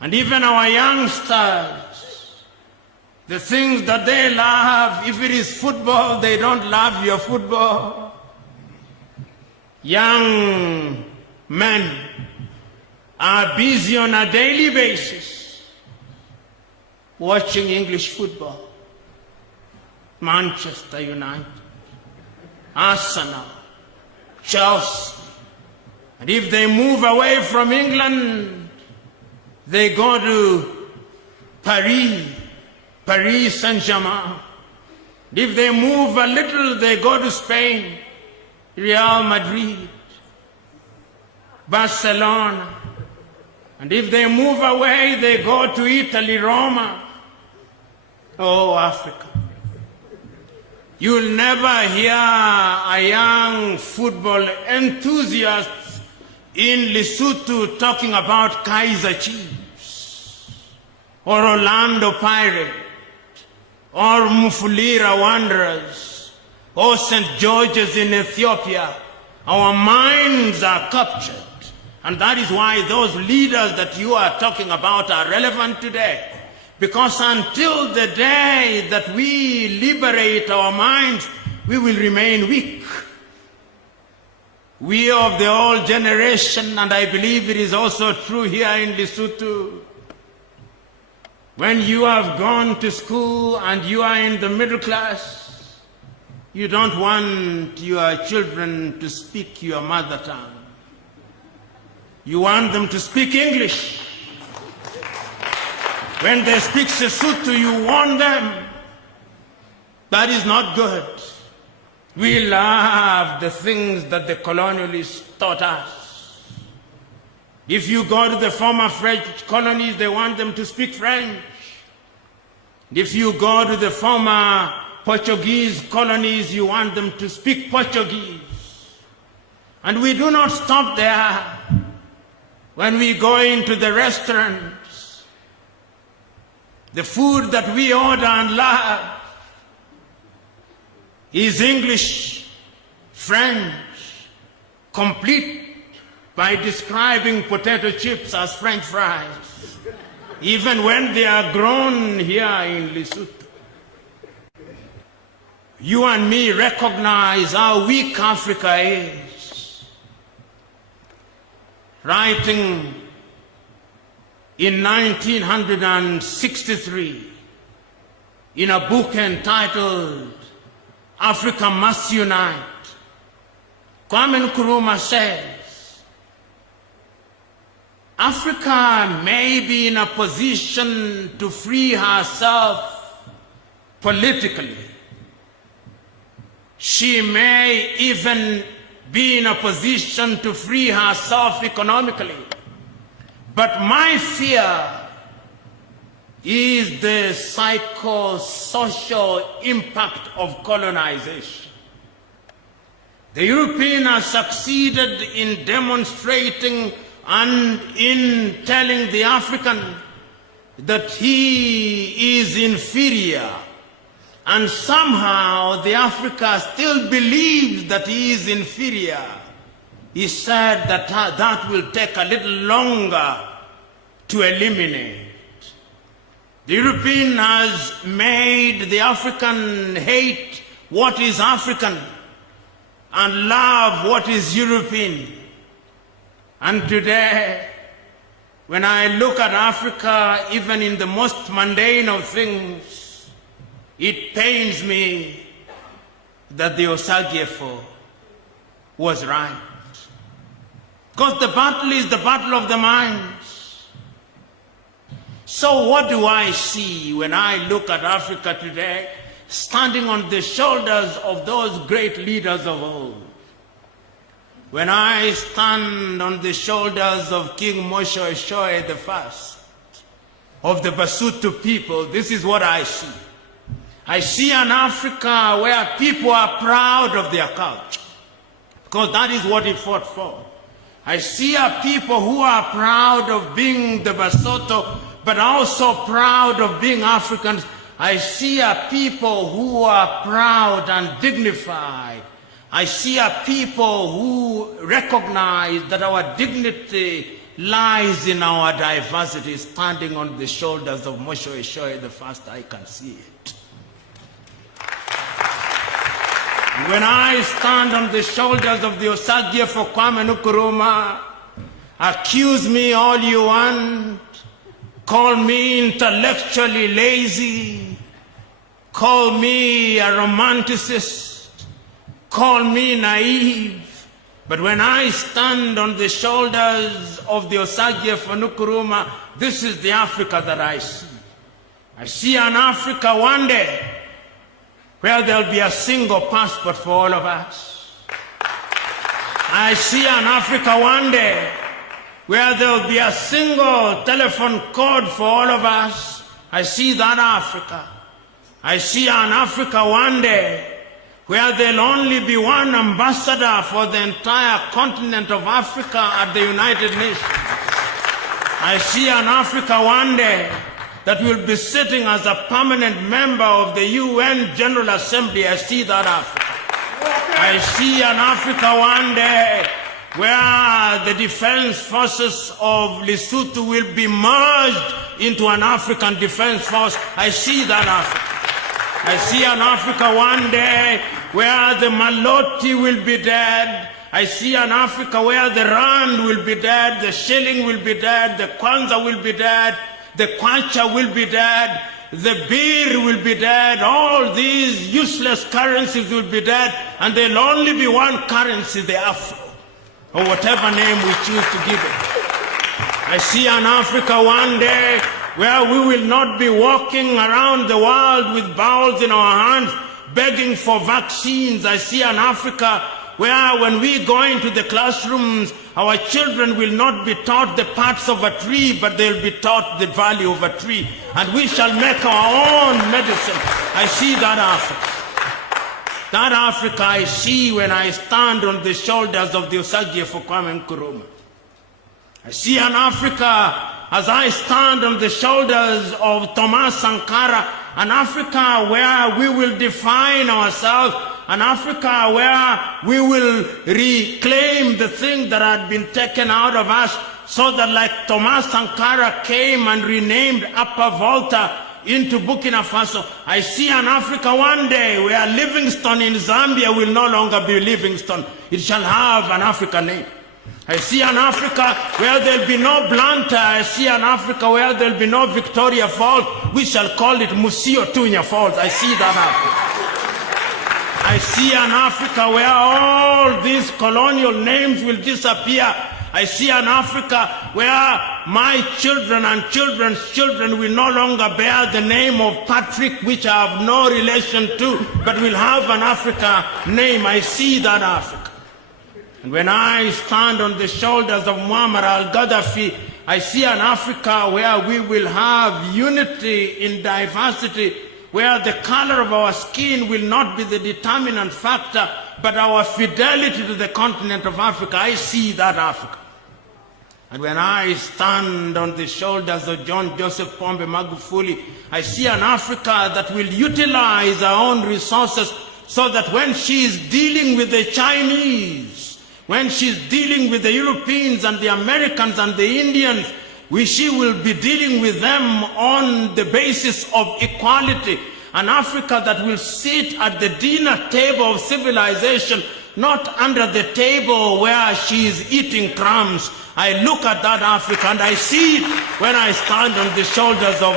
And even our youngsters, the things that they love, if it is football, they don't love your football. Young men are busy on a daily basis watching English football. Manchester United, Arsenal, Chelsea. And if they move away from England, they go to Paris Saint-Germain. If they move a little, they go to Spain, Real Madrid, Barcelona. And if they move away, they go to Italy, Roma. Oh, Africa. You'll never hear a young football enthusiast in Lesotho talking about Kaizer Chiefs or Orlando Pirates or Mufulira Wanderers or St. George's in Ethiopia. Our minds are captured. And that is why those leaders that you are talking about are relevant today. Because until the day that we liberate our minds, we will remain weak. We of the old generation, and I believe it is also true here in Lesotho, when you have gone to school and you are in the middle class, you don't want your children to speak your mother tongue. You want them to speak English. When they speak Sesotho, you warn them. That is not good. We love the things that the colonialists taught us. If you go to the former French colonies, they want them to speak French. If you go to the former Portuguese colonies, you want them to speak Portuguese. And we do not stop there. When we go into the restaurants, the food that we order and love is English, French, complete by describing potato chips as French fries, even when they are grown here in Lesotho. You and me recognize how weak Africa is. Writing in 1963 in a book entitled Africa Must Unite, Kwame Nkrumah says, Africa may be in a position to free herself politically. She may even be in a position to free herself economically. But my fear is the psychosocial impact of colonization. The European has succeeded in demonstrating and in telling the African that he is inferior. And somehow the Africa still believes that he is inferior. He said that that will take a little longer to eliminate. The European has made the African hate what is African and love what is European. And today, when I look at Africa, even in the most mundane of things, it pains me that the Osagyefo was right. Because the battle is the battle of the minds. So what do I see when I look at Africa today, standing on the shoulders of those great leaders of old? When I stand on the shoulders of King Moshe Oshoi I, of the Basotho people, this is what I see. I see an Africa where people are proud of their culture, because that is what he fought for. I see a people who are proud of being the Basotho, but also proud of being Africans. I see a people who are proud and dignified. I see a people who recognize that our dignity lies in our diversity, standing on the shoulders of Mosho Eshoe the first. I can see it. When I stand on the shoulders of the Osagie for Kwame Nkrumah, accuse me all you want, call me intellectually lazy, call me a romanticist, call me naive, but when I stand on the shoulders of the Osagie for Nkrumah, this is the Africa that I see. I see an Africa one day where there'll be a single passport for all of us. I see an Africa one day where there'll be a single telephone code for all of us. I see that Africa. I see an Africa one day where there'll only be one ambassador for the entire continent of Africa at the United Nations. I see an Africa one day that will be sitting as a permanent member of the UN General Assembly. I see that Africa. I see an Africa one day where the defense forces of Lesotho will be merged into an African defense force. I see that Africa. I see an Africa one day where the Maloti will be dead. I see an Africa where the Rand will be dead, the shilling will be dead, the Kwanza will be dead, the Kwacha will be dead, the Birr will be dead, all these useless currencies will be dead, and there'll only be one currency, the Afro, or whatever name we choose to give it. I see an Africa one day where we will not be walking around the world with bowls in our hands, begging for vaccines. I see an Africa where when we go into the classrooms, our children will not be taught the parts of a tree, but they'll be taught the value of a tree. And we shall make our own medicine. I see that Africa. That Africa I see when I stand on the shoulders of the Osagie for Kwame Nkrumah. I see an Africa as I stand on the shoulders of Thomas Sankara, an Africa where we will define ourselves, an Africa where we will reclaim the thing that had been taken out of us, so that like Thomas Sankara came and renamed Upper Volta into Burkina Faso, I see an Africa one day where Livingstone in Zambia will no longer be Livingstone. It shall have an African name. I see an Africa where there'll be no Blantyre. I see an Africa where there'll be no Victoria Falls. We shall call it Musio Tunya Falls. I see that Africa. I see an Africa where all these colonial names will disappear. I see an Africa where my children and children's children will no longer bear the name of Patrick, which I have no relation to, but will have an Africa name. I see that Africa. And when I stand on the shoulders of Muammar al-Gaddafi, I see an Africa where we will have unity in diversity, where the color of our skin will not be the determinant factor, but our fidelity to the continent of Africa. I see that Africa. And when I stand on the shoulders of John Joseph Pombe Magufuli, I see an Africa that will utilize our own resources, so that when she is dealing with the Chinese, when she's dealing with the Europeans and the Americans and the Indians, she will be dealing with them on the basis of equality. An Africa that will sit at the dinner table of civilization, not under the table where she is eating crumbs. I look at that Africa and I see it when I stand on the shoulders of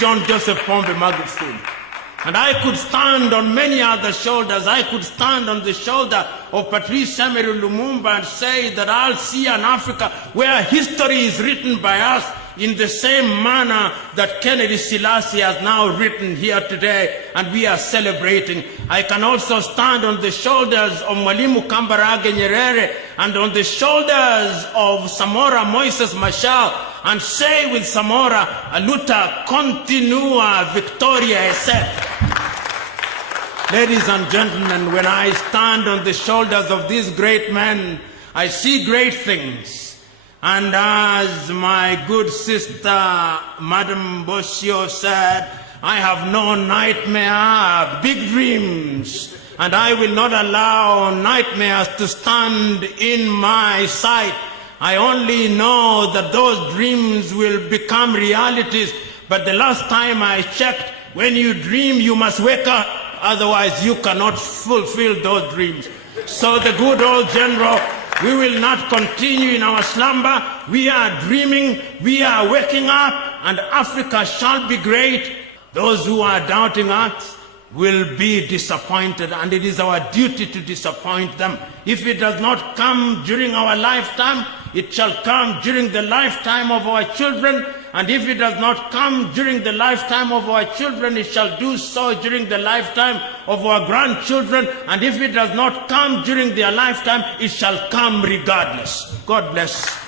John Joseph Pombe Magufuli. And I could stand on many other shoulders. I could stand on the shoulder of Patrice Emery Lumumba and say that I'll see an Africa where history is written by us in the same manner that Kennedy Selassie has now written here today, and we are celebrating. I can also stand on the shoulders of Mwalimu Kambarage Nyerere and on the shoulders of Samora Moises Machel and say with Samora, a luta continua, victoria est. Ladies and gentlemen, when I stand on the shoulders of these great men, I see great things. And as my good sister, Madam Bosio said, I have no nightmare, I have big dreams. And I will not allow nightmares to stand in my sight. I only know that those dreams will become realities. But the last time I checked, when you dream, you must wake up. Otherwise, you cannot fulfill those dreams. So the good old general, we will not continue in our slumber. We are dreaming, we are waking up, and Africa shall be great. Those who are doubting us will be disappointed, and it is our duty to disappoint them. If it does not come during our lifetime, it shall come during the lifetime of our children, and if it does not come during the lifetime of our children, it shall do so during the lifetime of our grandchildren, and if it does not come during their lifetime, it shall come regardless. God bless.